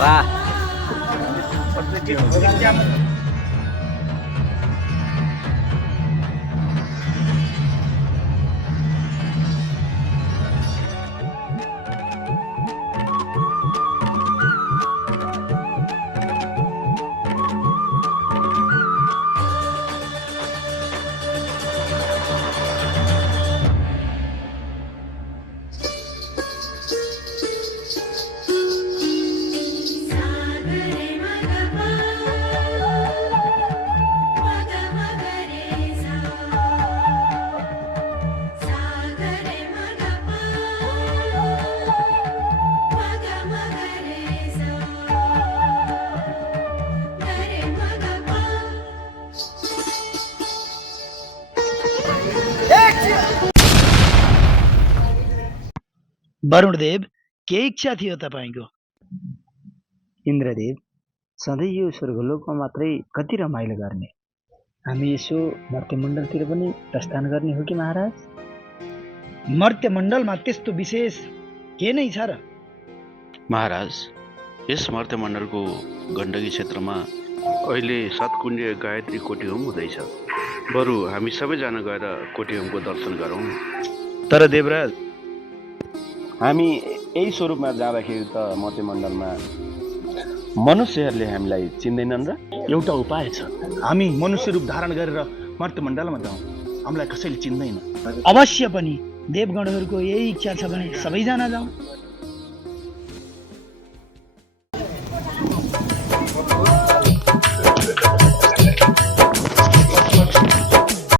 वाह वरुणदेव के इच्छा थियो तपाईँको? इन्द्रदेव, सधैँ यो स्वर्गलोकमा मात्रै कति रमाइलो गर्ने। हामी यसो मर्त्यमण्डलतिर पनि प्रस्थान गर्ने हो कि महाराज? मर्त्यमण्डलमा त्यस्तो विशेष के नै छ र? महाराज, यस मर्त्यमण्डलको गण्डकी क्षेत्रमा अहिले 7 कुण्डीय गायत्री कोटीहोम हुँदैछ। बरु हामी सबैजना गएर कोटीहोमको दर्शन गरौँ। तर देवराज, हामी यही स्वरूपमा जाँदाखेरि त मर्त्यमण्डलमा मनुष्यहरूले हामीलाई चिन्दैनन् र? एउटा उपाय छ, हामी मनुष्य रूप धारण गरेर मर्त्यमण्डलमा जाउँ, हामीलाई कसैले चिन्दैन। अवश्य पनि देवगणहरूको यही इच्छा छ भने सबैजना जाउँ।